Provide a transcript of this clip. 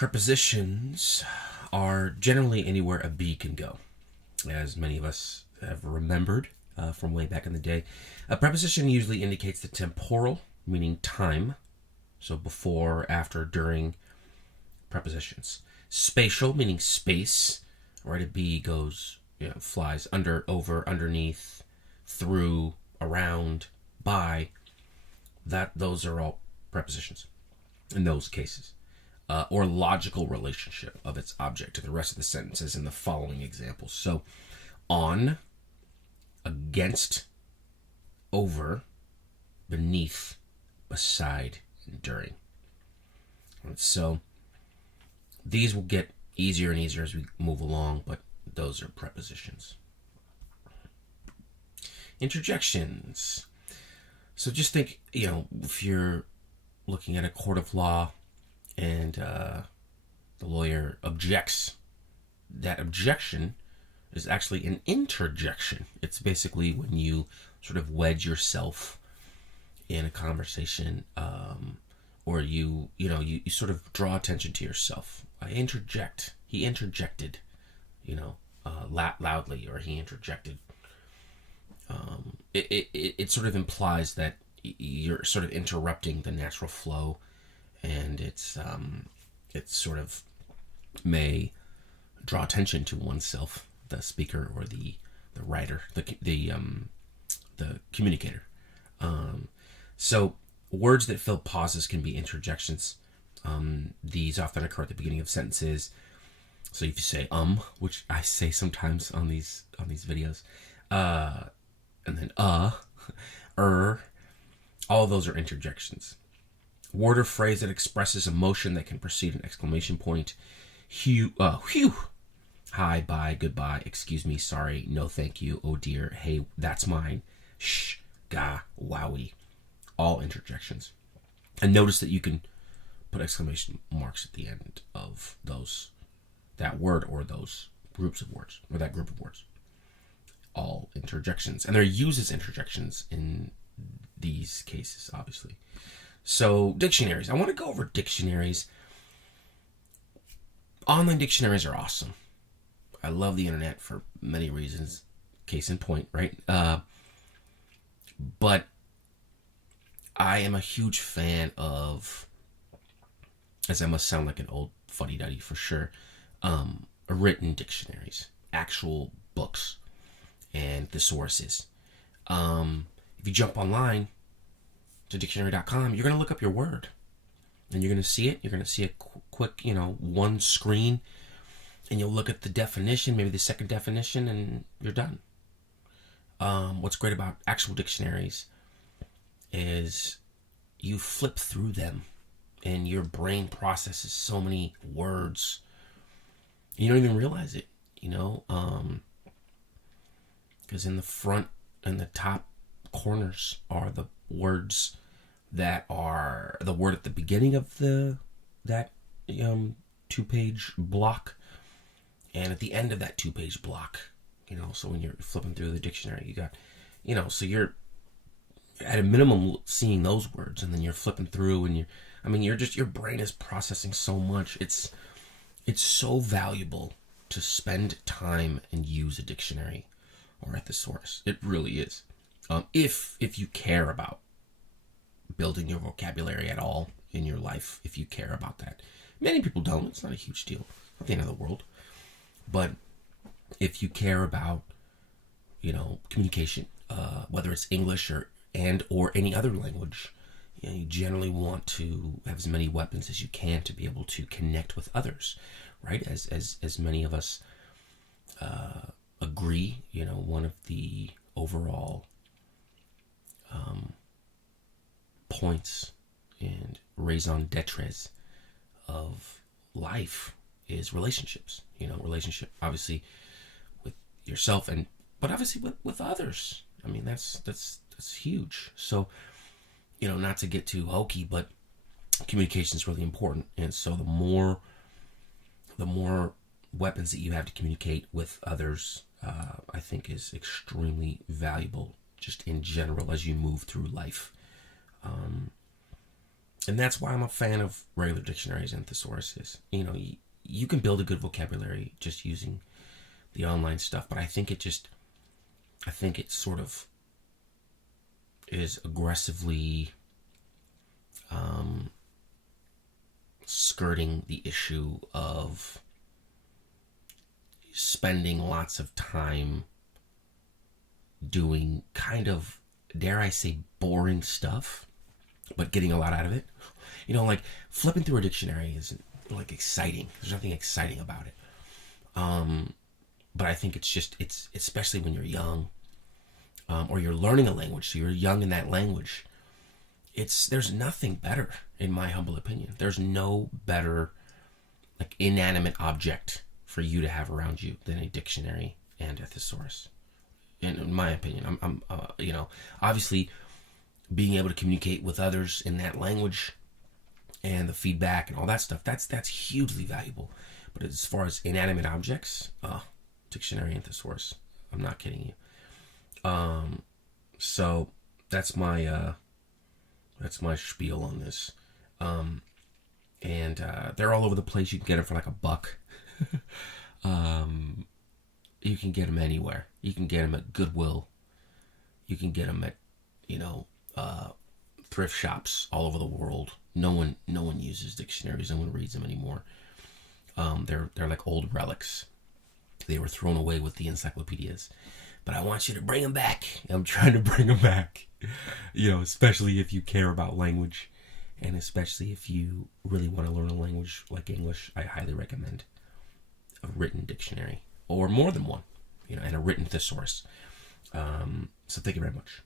Prepositions are generally anywhere a bee can go, as many of us have remembered from way back in the day. A preposition usually indicates the temporal, meaning time, so before, after, during prepositions. Spatial, meaning space, right? A bee goes, flies under, over, underneath, through, around, by. Those are all prepositions in those cases. Or logical relationship of its object to the rest of the sentences in the following examples. So, on, against, over, beneath, beside, and during. And so, these will get easier and easier as we move along, but those are prepositions. Interjections. So just think, if you're looking at a court of law and the lawyer objects, that objection is actually an interjection. It's basically when you sort of wedge yourself in a conversation, or you sort of draw attention to yourself. I interject. He interjected, loudly, or he interjected. It sort of implies that you're sort of interrupting the natural flow, and it's sort of may draw attention to oneself, the speaker or the writer, the communicator. So words that fill pauses can be interjections. These often occur at the beginning of sentences. So if you say which I say sometimes on these videos, and then all of those are interjections. Word or phrase that expresses emotion that can precede an exclamation point. Whew. Hi, bye, goodbye, excuse me, sorry, no thank you, oh dear, hey, that's mine, shh, gah, wowie. All interjections. And notice that you can put exclamation marks at the end of that word or those groups of words, or that group of words. All interjections. And they're used as interjections in these cases, obviously. So, dictionaries. I want to go over dictionaries. Online dictionaries are awesome. I love the internet for many reasons. Case in point, right? But I am a huge fan of, as I must sound like an old fuddy-duddy for sure, written dictionaries, actual books, and thesaurus. If you jump online to dictionary.com, you're going to look up your word, and you're going to see it. You're going to see a quick, one screen, and you'll look at the definition, maybe the second definition, and you're done. What's great about actual dictionaries is you flip through them, and your brain processes so many words. You don't even realize it, because in the front and the top corners are the words that are the word at the beginning of that 2-page block, and at the end of that 2-page block. So when you're flipping through the dictionary, you got, so you're at a minimum seeing those words, and then you're flipping through, and your brain is processing so much. It's so valuable to spend time and use a dictionary or a thesaurus. It really is. If you care about building your vocabulary at all in your life, if you care about that. Many people don't. It's not a huge deal. Not the end of the world. But if you care about, communication, whether it's English or any other language, you generally want to have as many weapons as you can to be able to connect with others, right? As many of us agree, one of the overall points and raison d'etres of life is relationships. Relationship obviously with yourself, but obviously with others. That's huge. So, not to get too hokey, but communication is really important. And so the more weapons that you have to communicate with others, I think is extremely valuable just in general as you move through life. And that's why I'm a fan of regular dictionaries and thesauruses. You can build a good vocabulary just using the online stuff, but I think it sort of is aggressively skirting the issue of spending lots of time doing kind of, dare I say, boring stuff, but getting a lot out of it. Like flipping through a dictionary isn't like exciting. There's nothing exciting about it. But I think it's especially when you're young, or you're learning a language, so you're young in that language. There's nothing better, in my humble opinion. There's no better like inanimate object for you to have around you than a dictionary and a thesaurus. In my opinion, I'm obviously being able to communicate with others in that language and the feedback and all that stuff, that's hugely valuable. But as far as inanimate objects, dictionary and thesaurus. I'm not kidding you. So that's my spiel on this. And they're all over the place. You can get them for like $1. You can get them anywhere. You can get them at Goodwill. You can get them at thrift shops all over the world. No one uses dictionaries. No one reads them anymore. They're like old relics. They were thrown away with the encyclopedias. But I want you to bring them back. I'm trying to bring them back. Especially if you care about language, and especially if you really want to learn a language like English, I highly recommend a written dictionary, or more than one, and a written thesaurus. So thank you very much.